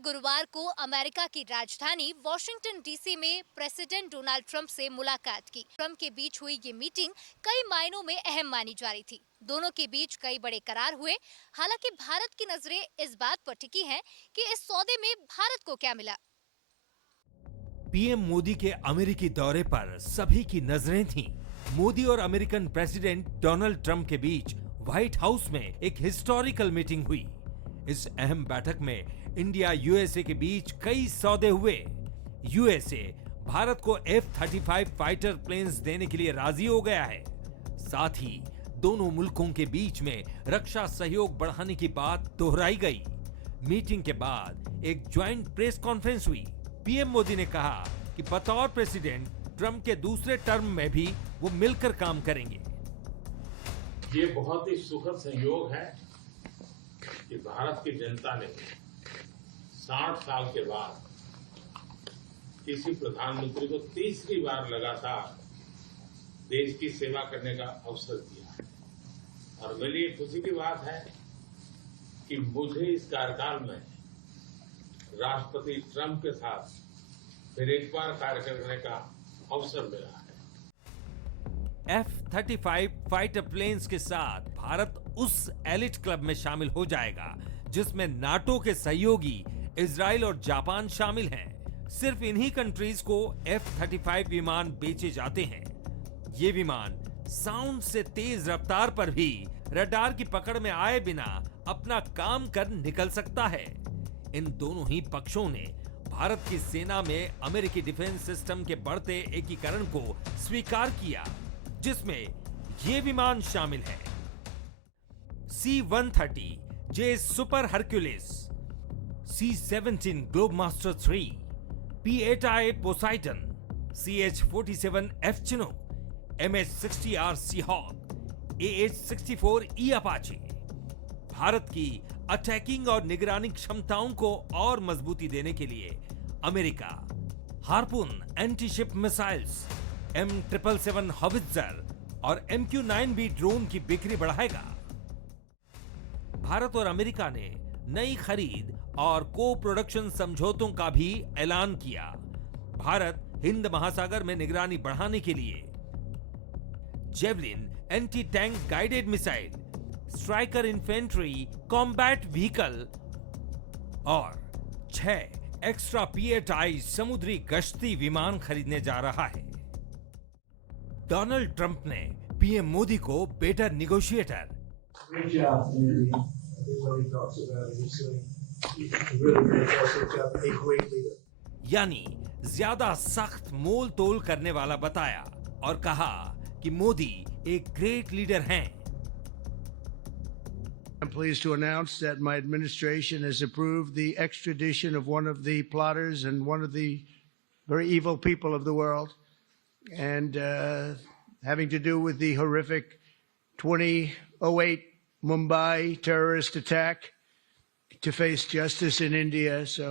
गुरुवार को अमेरिका की राजधानी वॉशिंगटन डीसी में प्रेसिडेंट डोनाल्ड ट्रंप से मुलाकात की। ट्रंप के बीच हुई ये मीटिंग कई मायनों में अहम मानी जा रही थी। दोनों के बीच कई बड़े करार हुए। हालांकि भारत की नजरें इस बात पर टिकी हैं कि इस सौदे में भारत को क्या मिला। पीएम मोदी के अमेरिकी दौरे पर सभी की नजरें थीं। मोदी और अमेरिकन प्रेसिडेंट डोनाल्ड ट्रंप के बीच व्हाइट हाउस में एक हिस्टोरिकल मीटिंग हुई। इस अहम बैठक में इंडिया यूएसए के बीच कई सौदे हुए। यूएसए भारत को F-35 फाइटर प्लेन्स देने के लिए राजी हो गया है। साथ ही दोनों मुल्कों के बीच में रक्षा सहयोग बढ़ाने की बात दोहराई गई। मीटिंग के बाद एक ज्वाइंट प्रेस कॉन्फ्रेंस हुई। पीएम मोदी ने कहा कि बतौर प्रेसिडेंट ट्रंप के दूसरे टर्म में भी वो मिलकर काम करेंगे। ये बहुत ही सुखद संयोग है कि भारत की जनता ने 60 साल के बाद किसी प्रधानमंत्री को तीसरी बार लगातार देश की सेवा करने का अवसर दिया है। और मेरे लिए खुशी की बात है कि मुझे इस कार्यकाल में राष्ट्रपति ट्रंप के साथ फिर एक बार कार्य करने का अवसर मिला है। F-35 फाइटर प्लेन्स के साथ भारत उस एलिट क्लब में शामिल हो जाएगा जिसमें नाटो के सहयोगी इजराइल और जापान शामिल हैं। सिर्फ इन्हीं कंट्रीज को F-35 विमान बेचे जाते हैं। ये विमान साउंड से तेज रफ्तार पर भी रडार की पकड़ में आए बिना अपना काम कर निकल सकता है। इन दोनों ही पक्षों ने भारत की सेना में अमेरिकी डिफेंस सिस्टम के बढ़ते एकीकरण को स्वीकार किया, जिसमें ये विमान शामिल है। C-130J super Hercules, C-17 Globemaster 3, P-8I Poseidon, CH-47F Chinook, MH-60R Seahawk, AH-64E Apache. Bharat की अटैकिंग और निगरानी क्षमताओं को और मजबूती देने के लिए America harpoon anti-ship missiles, M777 howitzer और MQ-9B ड्रोन की बिक्री बढ़ाएगा। भारत और अमेरिका ने नई खरीद और को प्रोडक्शन समझौतों का भी ऐलान किया। भारत हिंद महासागर में निगरानी बढ़ाने के लिए javelin anti tank guided missile, striker infantry combat vehicle और 6 एक्स्ट्रा P-8I समुद्री गश्ती विमान खरीदने जा रहा है। डोनाल्ड ट्रंप ने पीएम मोदी को बेटर निगोशिएटर, यानी ज्यादा सख्त मोल तोल करने वाला बताया और कहा कि मोदी एक ग्रेट लीडर हैं। I'm pleased to announce that my administration has approved the extradition of one of the plotters and one of the very evil people of the world, and having to do with the horrific 2008 Mumbai terrorist attack, to face justice in India. So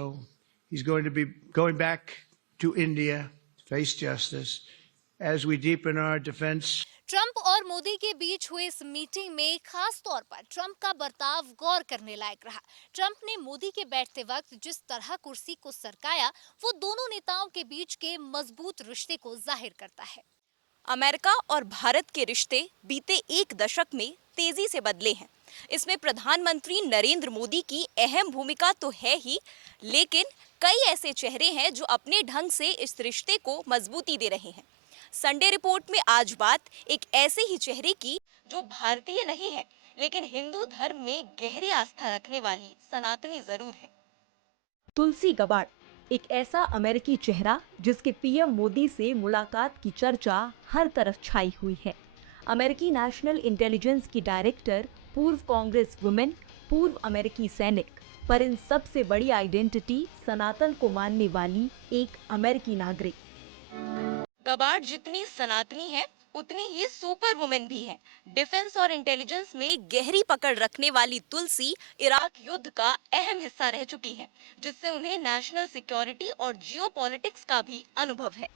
he's going to be going back to India to face justice as we deepen our defense. Trump और मोदी के बीच हुए इस meeting में खास तौर पर Trump का बर्ताव गौर करने लायक रहा। ट्रंप ने मोदी के बैठते वक्त जिस तरह कुर्सी को सरकाया, वो दोनों नेताओं के बीच के मजबूत रिश्ते को जाहिर करता है। अमेरिका और भारत के रिश्ते बीते एक दशक में तेजी से बदले हैं। इसमें प्रधानमंत्री नरेंद्र मोदी की अहम भूमिका तो है ही, लेकिन कई ऐसे चेहरे हैं जो अपने ढंग से इस रिश्ते को मजबूती दे रहे हैं। संडे रिपोर्ट में आज बात एक ऐसे ही चेहरे की जो भारतीय नहीं है, लेकिन हिंदू धर्म में गहरी आस्था रखने वाली सनातनी जरूर है। तुलसी गबार्ड, एक ऐसा अमेरिकी चेहरा जिसके पीएम मोदी से मुलाकात की चर्चा हर तरफ छाई हुई है। अमेरिकी नेशनल इंटेलिजेंस की डायरेक्टर, पूर्व कांग्रेस वुमेन, पूर्व अमेरिकी सैनिक, पर इन सबसे बड़ी आइडेंटिटी सनातन को मानने वाली एक अमेरिकी नागरिक। गबार्ड जितनी सनातनी है, उतनी ही सुपर वुमेन भी है। डिफेंस और इंटेलिजेंस में गहरी पकड़ रखने वाली तुलसी इराक युद्ध का अहम हिस्सा रह चुकी है, जिससे उन्हें नेशनल सिक्योरिटी और जियोपॉलिटिक्स का भी अनुभव है।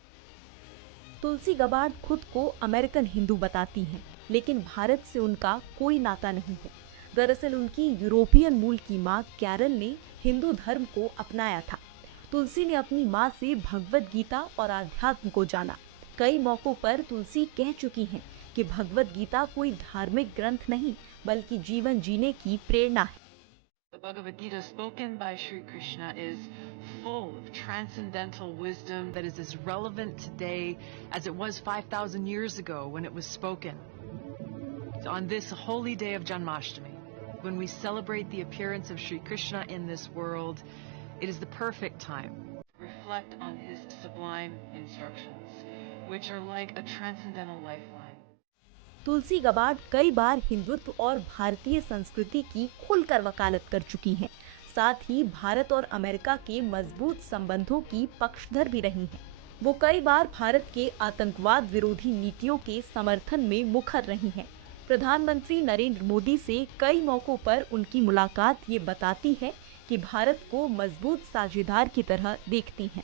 तुलसी गबार्ड खुद को अमेरिकन हिंदू बताती हैं, लेकिन भारत से उनका कोई नाता नहीं है। दरअसल उनकी यूरोपियन मूल की मां कैरल ने हिंदू धर्म को अपनाया था। तुलसी ने अपनी मां से भगवत गीता और आध्यात्म को जाना। कई मौकों पर तुलसी कह चुकी हैं कि भगवत गीता कोई धार्मिक ग्रंथ नहीं बल्कि जीवन जीने की प्रेरणा है। The Bhagavad Gita spoken by Sri Krishna is full of transcendental wisdom that is as relevant today as it was 5,000 years ago when it was spoken. So on this holy day of Janmashtami, when we celebrate the appearance of Sri Krishna in this world, it is the perfect time to reflect on his sublime instructions, which are like a transcendental lifeline. Tulsi Gabbard कई बार हिंदुत्व और भारतीय संस्कृति की खुलकर वकालत कर चुकी हैं। साथ ही भारत और अमेरिका के मजबूत संबंधों की पक्षधर भी रही हैं। वो कई बार भारत के आतंकवाद विरोधी नीतियों के समर्थन में मुखर रही हैं। प्रधानमंत्री नरेंद्र मोदी से कई मौकों पर उनकी मुलाकात ये बताती है कि भारत को मजबूत साझेदार की तरह देखती हैं।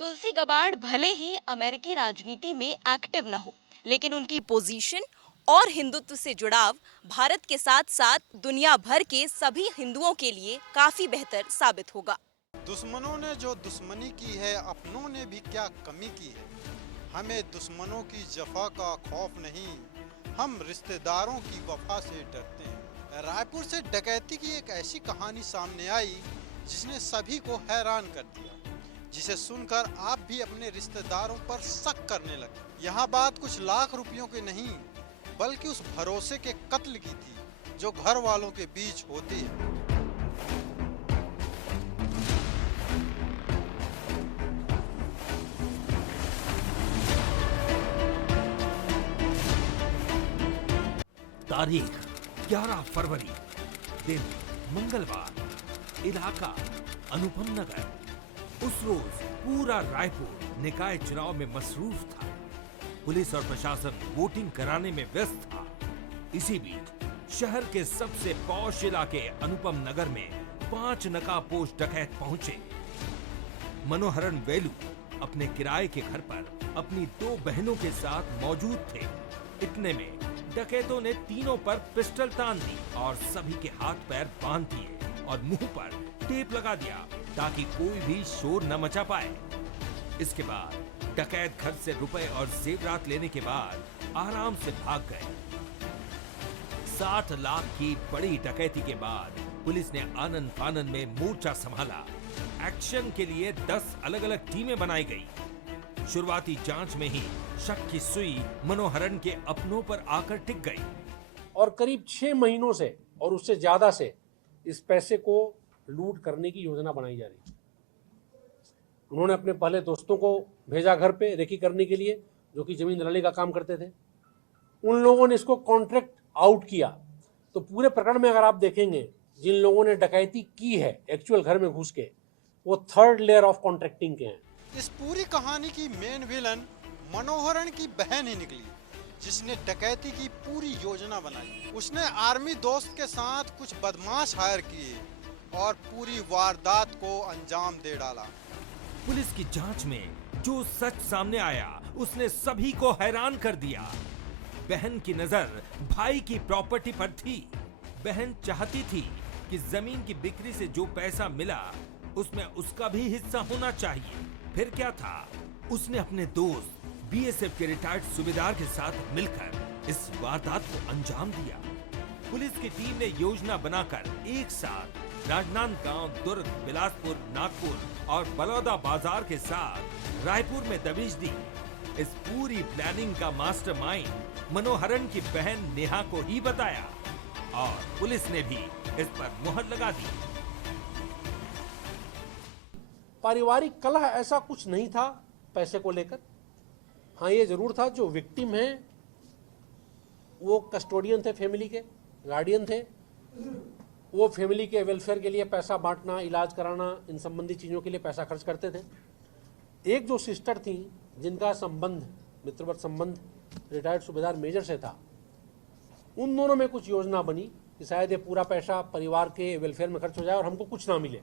तुलसी गबार्ड भले ही अमेरिकी राजनीति में एक्टिव न हो, लेकिन उनकी पोजीशन और हिंदुत्व से जुड़ाव भारत के साथ साथ दुनिया भर के सभी हिंदुओं के लिए काफी बेहतर साबित होगा। दुश्मनों ने जो दुश्मनी की है, अपनों ने भी क्या कमी की है। हमें दुश्मनों की जफा का खौफ नहीं, हम रिश्तेदारों की वफा से डरते हैं। रायपुर से डकैती की एक ऐसी कहानी सामने आई जिसने सभी को हैरान कर दिया, जिसे सुनकर आप भी अपने रिश्तेदारों पर शक करने लगे। यहाँ बात कुछ लाख रुपयों के नहीं बल्कि उस भरोसे के कत्ल की थी जो घर वालों के बीच होती है। तारीख 11 फरवरी, दिन मंगलवार, इलाका अनुपम नगर। उस रोज पूरा रायपुर निकाय चुनाव में मसरूफ था। पुलिस और प्रशासन वोटिंग कराने में व्यस्त था। इसी बीच शहर के सबसे पॉश इलाके अनुपम नगर में 5 नकाबपोश डकैत पहुंचे। मनोहरन वेलू अपने किराए के घर पर अपनी 2 बहनों के साथ मौजूद थे। इतने में डकैतों ने तीनों पर पिस्टल तान दी और सभी के हाथ पैर बांध दिए और मुंह पर टेप लगा दिया ताकि कोई भी शोर न मचा पाए। इसके बाद डकैत घर से रुपए और जेवरात लेने के बाद आराम से भाग गए। 60 लाख की बड़ी डकैती के बाद पुलिस ने आनन फानन में मोर्चा संभाला। एक्शन के लिए 10 अलग अलग टीमें बनाई गई। शुरुआती जांच में ही शक की सुई मनोहरन के अपनों पर आकर टिक गई और करीब 6 महीनों से और उससे ज्यादा से इस पैसे को लूट करने की योजना बनाई जा रही है। उन्होंने अपने पहले दोस्तों को भेजा घर पे रेकी करने के लिए, जो कि जमीन दलाली का काम करते थे। उन लोगों ने इसको कॉन्ट्रैक्ट आउट किया। तो पूरे प्रकरण में अगर आप देखेंगे, जिन लोगों ने डकैती की है एक्चुअल घर में घुस के, वो 3rd लेयर ऑफ कॉन्ट्रैक्टिंग के हैं। इस पूरी कहानी की मेन विलन मनोहरन की बहन ही निकली, जिसने डकैती की पूरी योजना बनाई। उसने आर्मी दोस्त के साथ कुछ बदमाश हायर किए और पूरी वारदात को अंजाम दे डाला। पुलिस की जांच में जो सच सामने आया उसने सभी को हैरान कर दिया। बहन की नजर भाई की प्रॉपर्टी पर थी। बहन चाहती थी कि जमीन की बिक्री से जो पैसा मिला उसमें उसका भी हिस्सा होना चाहिए। फिर क्या था, उसने अपने दोस्त बीएसएफ के रिटायर्ड सूबेदार के साथ मिलकर इस वारदात को अंजाम दिया। पुलिस की टीम ने योजना बनाकर एक साथ राजनांदगांव, दुर्ग, बिलासपुर, नागपुर और बलौदा बाजार के साथ रायपुर में दबिश दी। इस पूरी प्लानिंग का मास्टरमाइंड मनोहरन की बहन नेहा को ही बताया और पुलिस ने भी इस पर मुहर लगा दी। पारिवारिक कलह ऐसा कुछ नहीं था पैसे को लेकर। हाँ, ये जरूर था जो विक्टिम है वो कस्टोडियन थे, फैमिली के गार्डियन थे। वो फैमिली के वेलफेयर के लिए पैसा बांटना, इलाज कराना, इन संबंधी चीज़ों के लिए पैसा खर्च करते थे। एक जो सिस्टर थी जिनका संबंध, मित्रवत संबंध रिटायर्ड सूबेदार मेजर से था, उन दोनों में कुछ योजना बनी कि शायद ये पूरा पैसा परिवार के वेलफेयर में खर्च हो जाए और हमको कुछ ना मिले,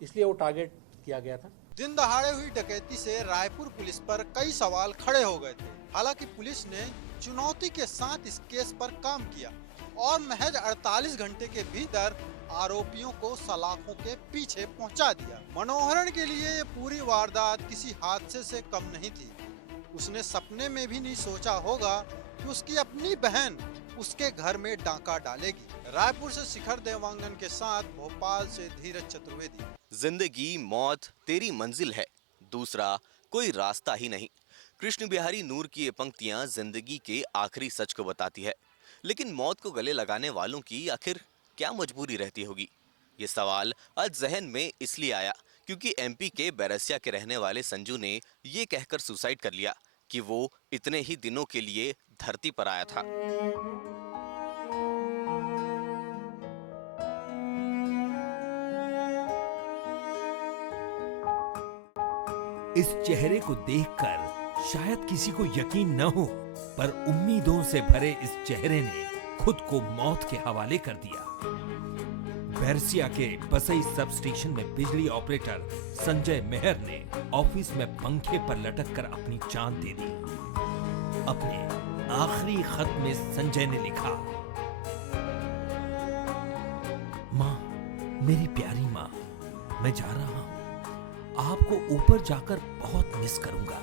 इसलिए वो टारगेट किया गया था। दिन दहाड़े हुई डकैती से रायपुर पुलिस पर कई सवाल खड़े हो गए थे। हालांकि पुलिस ने चुनौती के साथ इस केस पर काम किया। और महज 48 घंटे के भीतर आरोपियों को सलाखों के पीछे पहुंचा दिया। मनोहरण के लिए ये पूरी वारदात किसी हादसे से कम नहीं थी। उसने सपने में भी नहीं सोचा होगा कि उसकी अपनी बहन उसके घर में डांका डालेगी। रायपुर से शिखर देवांगन के साथ भोपाल से धीरज चतुर्वेदी। जिंदगी मौत तेरी मंजिल है, दूसरा कोई रास्ता ही नहीं। कृष्ण बिहारी नूर की ये पंक्तियां जिंदगी के आखिरी सच को बताती है। लेकिन मौत को गले लगाने वालों की आखिर क्या मजबूरी रहती होगी? ये सवाल आज जहन में इसलिए आया क्योंकि एमपी के बैरसिया के रहने वाले संजू ने ये कहकर सुसाइड कर लिया कि वो इतने ही दिनों के लिए धरती पर आया था। इस चेहरे को देखकर शायद किसी को यकीन न हो, पर उम्मीदों से भरे इस चेहरे ने खुद को मौत के हवाले कर दिया। बैरसिया के बसई सब स्टेशन में बिजली ऑपरेटर संजय मेहर ने ऑफिस में पंखे पर लटककर अपनी जान दे दी। अपने आखिरी खत में संजय ने लिखा, माँ, मेरी प्यारी माँ, मैं जा रहा हूं। आपको ऊपर जाकर बहुत मिस करूंगा।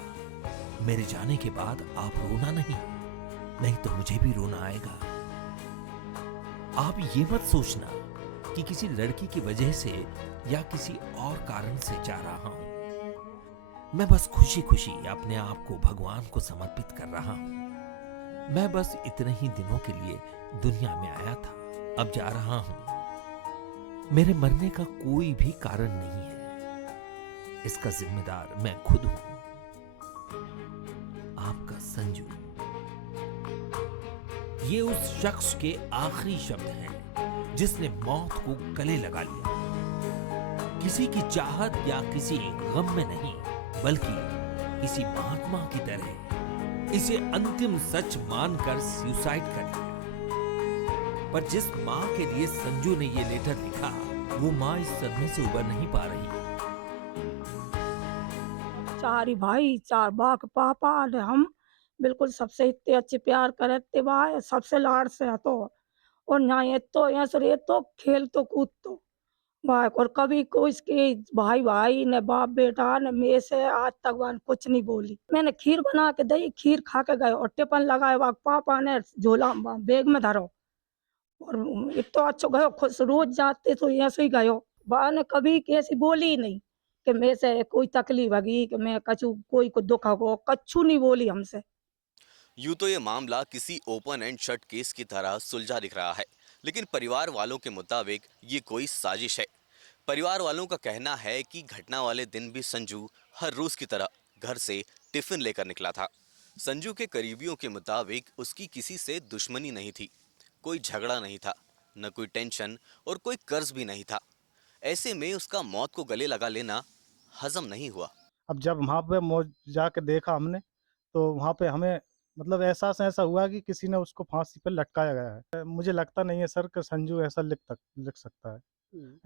मेरे जाने के बाद आप रोना नहीं तो मुझे भी रोना आएगा। आप ये मत सोचना कि किसी लड़की की वजह से या किसी और कारण से जा रहा हूं। मैं बस खुशी खुशी अपने आप को भगवान को समर्पित कर रहा हूं। मैं बस इतने ही दिनों के लिए दुनिया में आया था, अब जा रहा हूं। मेरे मरने का कोई भी कारण नहीं है, इसका जिम्मेदार मैं खुद हूं। आपका संजू। ये उस शख्स के आखिरी शब्द हैं जिसने मौत को गले लगा लिया। किसी की चाहत या किसी गम में नहीं, बल्कि किसी महात्मा की तरह इसे अंतिम सच मानकर सुसाइड कर लिया। पर जिस मां के लिए संजू ने ये लेटर लिखा, वो मां इस सदमे से उबर नहीं पा रही। चार ही भाई, चार बाक पापा ने हम बिल्कुल सबसे इतने अच्छे प्यार करते भाई, सबसे लाड़ से हतो। और यहाँ ये तो यहाँ से तो खेल तो कूद तो भाई, और कभी कोई इसके भाई भाई ने बाप बेटा ने मेरे से आज तक वान कुछ नहीं बोली। मैंने खीर बना के दी, खीर खा के गए और टिफिन लगाए, वाक पापा ने झोला बैग में धरो और इतना अच्छा गयो, खुश रोज जाते तो ऐसे ही गयो। बा ने कभी कैसी बोली ही नहीं कि मेरे से कोई तकलीफ होगी, कि मैं कछु कोई को दुख हो, कछु नहीं बोली हमसे। यूं तो ये मामला किसी ओपन एंड शट केस की तरह सुलझा दिख रहा है, लेकिन परिवार वालों के मुताबिक ये कोई साजिश है। परिवार वालों का कहना है कि घटना वाले दिन भी संजू हर रोज की तरह घर से टिफिन लेकर निकला था। संजू के करीबियों के मुताबिक उसकी किसी से दुश्मनी नहीं थी, कोई झगड़ा नहीं था, न कोई टेंशन और कोई कर्ज भी नहीं था। ऐसे में उसका मौत को गले लगा लेना हजम नहीं हुआ। अब जब वहाँ पे जाके देखा हमने, तो वहाँ पे हमें मतलब एहसास ऐसा हुआ कि किसी ने उसको फांसी पर लटकाया गया है। मुझे लगता नहीं है सर कि संजू ऐसा लिख सकता है।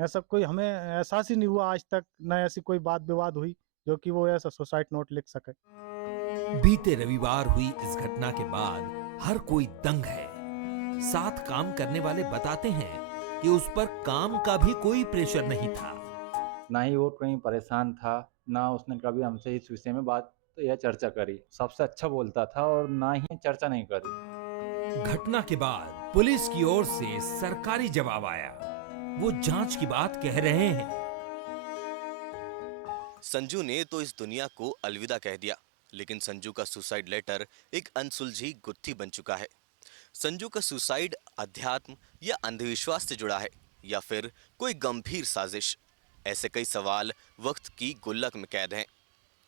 ऐसा कोई हमें एहसास ही नहीं हुआ आज तक, न ऐसी कोई बात विवाद हुई जो कि वो ऐसा सुसाइड नोट लिख सके। बीते रविवार हुई इस घटना के बाद हर कोई दंग है। साथ काम करने वाले बताते हैं कि उस पर काम का भी कोई प्रेशर नहीं था। ना ही वो कहीं परेशान था, ना उसने कभी हमसे इस विषय में बात या चर्चा करी। सबसे अच्छा बोलता था और ना ही चर्चा नहीं करी। घटना के बाद पुलिस की ओर से सरकारी जवाब आया। वो जांच की बात कह रहे हैं। संजू ने तो इस दुनिया को अलविदा कह दिया, लेकिन संजू का सुसाइड लेटर एक अनसुलझी गुत्थी बन चुका है। संजू का सुसाइड अध्यात्म या अंधविश्वास से जुड़ा है या फिर कोई गंभीर साजिश? ऐसे कई सवाल वक्त की गुल्लक में कैद हैं।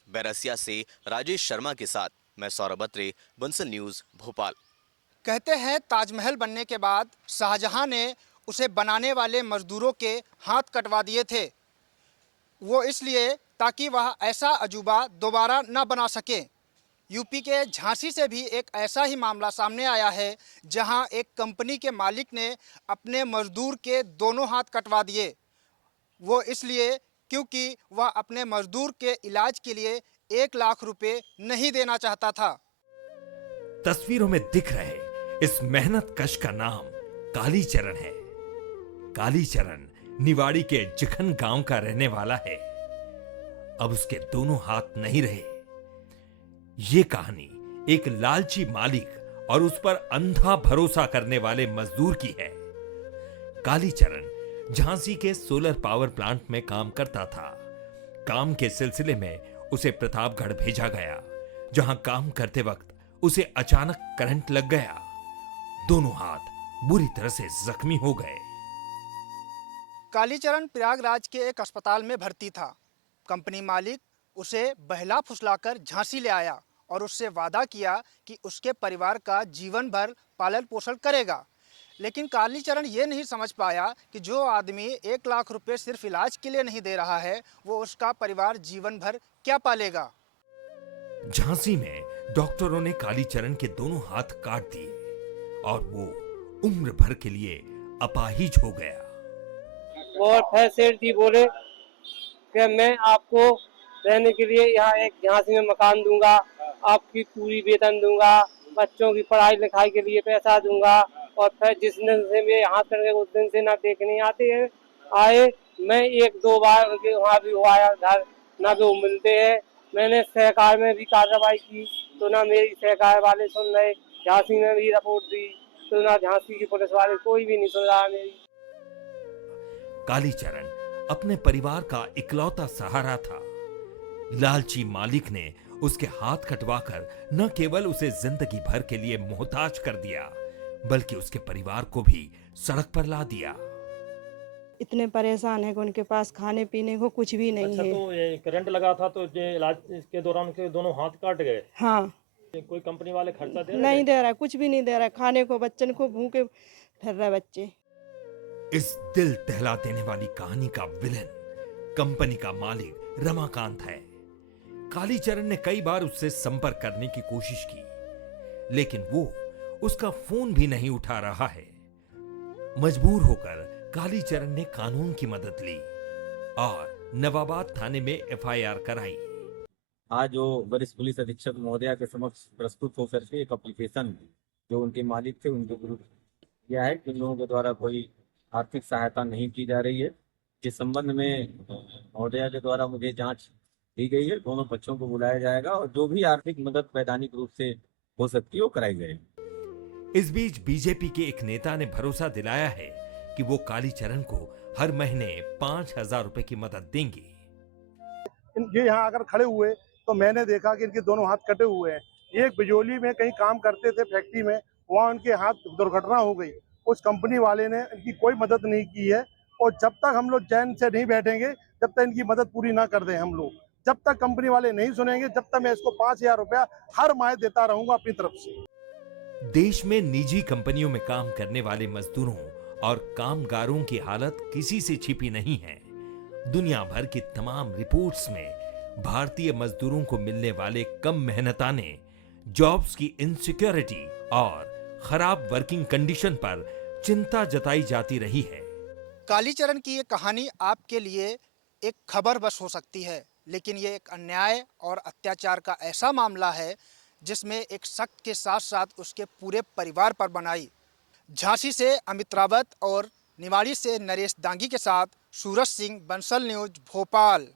बैरसिया से राजेश शर्मा के साथ मैं सौरभ अत्रे, बंसल न्यूज, भोपाल। कहते हैं ताजमहल बनने के बाद शाहजहां ने उसे बनाने वाले मजदूरों के हाथ कटवा दिए थे। वो इसलिए ताकि वह ऐसा अजूबा दोबारा न बना सके। यूपी के झांसी से भी एक ऐसा ही मामला सामने आया है, जहां एक कंपनी के मालिक ने अपने मजदूर के दोनों हाथ कटवा दिए। वो इसलिए क्योंकि वह अपने मजदूर के इलाज के लिए 1 लाख रुपए नहीं देना चाहता था। तस्वीरों में दिख रहे इस मेहनत कश का नाम कालीचरण है। कालीचरण निवाड़ी के जिखन गांव का रहने वाला है। अब उसके दोनों हाथ नहीं रहे। ये कहानी एक लालची मालिक और उस पर अंधा भरोसा करने वाले मजदूर की है। कालीचरण झांसी के सोलर पावर प्लांट में काम करता था। काम के सिलसिले में उसे प्रतापगढ़ भेजा गया, जहां काम करते वक्त उसे अचानक करंट लग गया। दोनों हाथ बुरी तरह से जख्मी हो गए। कालीचरण प्रयागराज के एक अस्पताल में भर्ती था। कंपनी मालिक उसे बहला फुसलाकर झांसी ले आया और उससे वादा किया कि उसके परिवार का जीवन भर पालन पोषण करेगा। लेकिन कालीचरण ये नहीं समझ पाया कि जो आदमी 1 लाख रुपए सिर्फ इलाज के लिए नहीं दे रहा है, वो उसका परिवार जीवन भर क्या पालेगा। झांसी में डॉक्टरों ने कालीचरण के दोनों हाथ काट दिए और वो उम्र भर के लिए अपाहिज हो गया। और फिर सेठ जी बोले कि मैं आपको रहने के लिए यहाँ एक झांसी में मकान दूंगा, आपकी पूरी वेतन दूंगा, बच्चों की पढ़ाई लिखाई के लिए पैसा दूंगा। और फिर जिस दिन से मैं यहाँ करके उस दिन से ना देखने आए, मैं 1-2 बार उनके वहाँ भी आया घर, ना वो मिलते हैं। मैंने सहकार में भी कार्रवाई की तो ना मेरी सहकार वाले सुन रहे, झांसी में भी रिपोर्ट दी तो ना झांसी की पुलिस वाले, कोई भी नहीं सुन रहा मेरी। कालीचरण अपने परिवार का इकलौता सहारा था। लालची मालिक ने उसके हाथ कटवाकर न केवल उसे जिंदगी भर के लिए मोहताज कर दिया, बल्कि उसके परिवार को भी सड़क पर ला दिया। इतने परेशान है कि उनके पास खाने पीने को कुछ भी नहीं अच्छा, है। तो ये करंट लगा था तो ये इलाज के दौरान के दोनों हाथ काट गए। हाँ, कोई कंपनी वाले खर्चा दे रहे नहीं दे रहा, कुछ भी नहीं दे रहा। खाने को बच्चन को भूखे फिर रहे बच्चे। इस दिल दहला देने वाली कहानी का विलेन कंपनी का मालिक रमाकांत है। कालीचरण ने कई बार उससे संपर्क करने की कोशिश की, लेकिन वो उसका फोन भी नहीं उठा रहा है। मजबूर होकर कालीचरण ने कानून की मदद ली और नवाबाद थाने में FIR कराई। आज जो वरिष्ठ पुलिस अधीक्षक महोदया के समक्ष प्रस्तुत होकर के एक एप्लीकेशन जो उनके मालिक थे उनके विरुद्ध किया है कि उन लोगों के द्वारा कोई आर्थिक सहायता नहीं की जा रही है। इस संबंध में महोदया के द्वारा मुझे जांच दी गई है। दोनों पक्षों को बुलाया जाएगा और जो भी आर्थिक मदद वैधानिक रूप से हो सकती है वो कराई जाएगी। इस बीच बीजेपी के एक नेता ने भरोसा दिलाया है कि वो कालीचरण को हर महीने 5,000 रुपए की मदद देंगे। ये यहाँ आकर खड़े हुए तो मैंने देखा कि इनके दोनों हाथ कटे हुए हैं। एक बिजोली में कहीं काम करते थे फैक्ट्री में, वहाँ उनके हाथ दुर्घटना हो गई। उस कंपनी वाले ने इनकी कोई मदद नहीं की है और जब तक हम लोग चैन से नहीं बैठेंगे, जब तक इनकी मदद पूरी ना कर दें हम लोग, जब तक कंपनी वाले नहीं सुनेंगे, जब तक मैं इसको 5,000 रुपया हर माह देता रहूंगा अपनी तरफ से। देश में निजी कंपनियों में काम करने वाले मजदूरों और कामगारों की हालत किसी से छिपी नहीं है। दुनिया भर की तमाम रिपोर्ट्स में भारतीय मजदूरों को मिलने वाले कम मेहनताने, जॉब्स की इनसिक्योरिटी और खराब वर्किंग कंडीशन पर चिंता जताई जाती रही है। कालीचरण की ये कहानी आपके लिए एक खबर बस हो सकती है, लेकिन ये एक अन्याय और अत्याचार का ऐसा मामला है जिसमें एक शख्स के साथ साथ उसके पूरे परिवार पर बनाई। झांसी से अमित रावत और निवाड़ी से नरेश दांगी के साथ सूरज सिंह, बंसल न्यूज, भोपाल।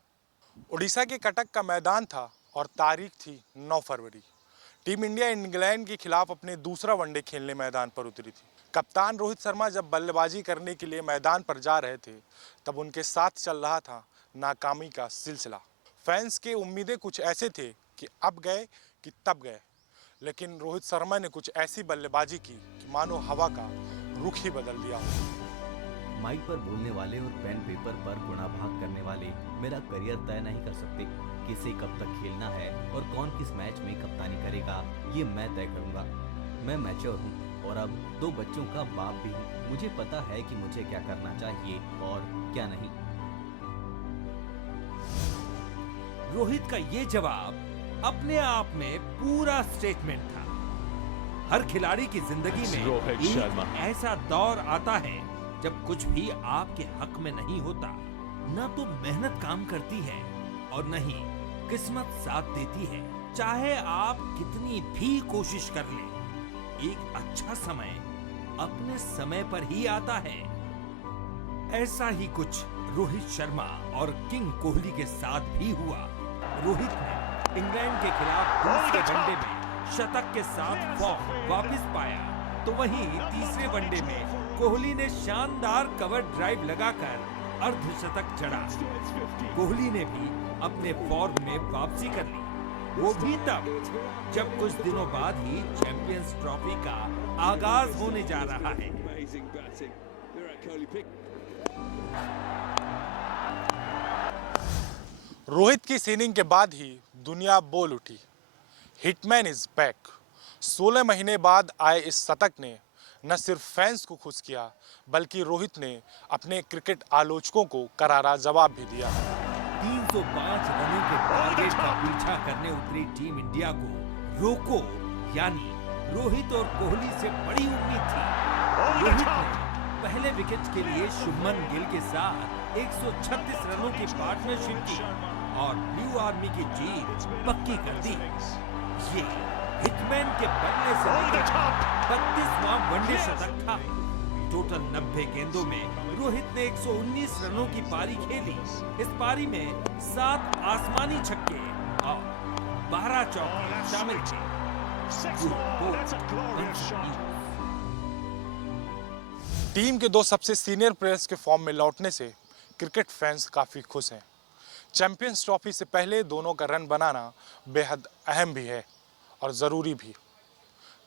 उड़ीसा के कटक का मैदान था और तारीख थी 9 फरवरी। टीम इंडिया इंग्लैंड के खिलाफ अपने दूसरा वनडे खेलने मैदान पर उतरी थी। कप्तान रोहित शर्मा जब बल्लेबाजी करने के लिए मैदान पर जा रहे थे, तब उनके साथ चल रहा था नाकामी का सिलसिला। फैंस के उम्मीदें कुछ ऐसे थे कि अब गए कि तब गए, लेकिन रोहित शर्मा ने कुछ ऐसी बल्लेबाजी की कि मानो हवा का रुख ही बदल दिया हो। माइक पर बोलने वाले और पेन पेपर पर गुणाभाग करने वाले मेरा करियर तय नहीं कर सकते। किसे कब तक खेलना है और कौन किस मैच में कप्तानी करेगा, ये मैं तय करूंगा। मैं मैच्योर हूँ और अब 2 बच्चों का बाप भी हूँ। मुझे पता है कि मुझे क्या करना चाहिए और क्या नहीं। रोहित का ये जवाब अपने आप में पूरा स्टेटमेंट था। हर खिलाड़ी की जिंदगी में एक ऐसा दौर आता है जब कुछ भी आपके हक में नहीं होता। ना तो मेहनत काम करती है और न ही किस्मत साथ देती है। चाहे आप कितनी भी कोशिश कर लें, एक अच्छा समय अपने समय पर ही आता है। ऐसा ही कुछ रोहित शर्मा और किंग कोहली के साथ भी हुआ। रोहित ने इंग्लैंड के खिलाफ दूसरे वनडे में शतक के साथ फॉर्म वापस पाया, तो वहीं तीसरे वनडे में कोहली ने शानदार कवर ड्राइव लगाकर अर्धशतक जड़ा। कोहली ने भी अपने फॉर्म में वापसी कर ली, वो भी तब जब कुछ दिनों बाद ही चैंपियंस ट्रॉफी का आगाज होने जा रहा है। रोहित की सीनिंग के बाद ही दुनिया बोल उठी, हिटमैन इज बैक। 16 महीने बाद आए इस शतक ने न सिर्फ फैंस को खुश किया, बल्कि रोहित ने अपने क्रिकेट आलोचकों को करारा जवाब भी दिया। 305 रनों के टारगेट का पीछा करने उतरी टीम इंडिया को रोको, यानी रोहित और कोहली से बड़ी उम्मीद थी। रोहित ने पहले विकेट के लिए शुभमन गिल के साथ 136 रनों की पार्टनरशिप की और ब्लू आर्मी की जीत पक्की कर दी। ये हिटमैन के बनने से लेकर 32वां वनडे शतक था। टोटल 90 गेंदों में रोहित ने 119 रनों की पारी खेली। इस पारी में 7 आसमानी छक्के और 12 चौके शामिल थे। टीम के दो सबसे सीनियर प्लेयर्स के फॉर्म में लौटने से क्रिकेट फैंस काफी खुश हैं। चैंपियंस ट्रॉफी से पहले दोनों का रन बनाना बेहद अहम भी है और ज़रूरी भी।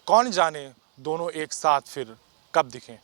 कौन जाने दोनों एक साथ फिर कब दिखें।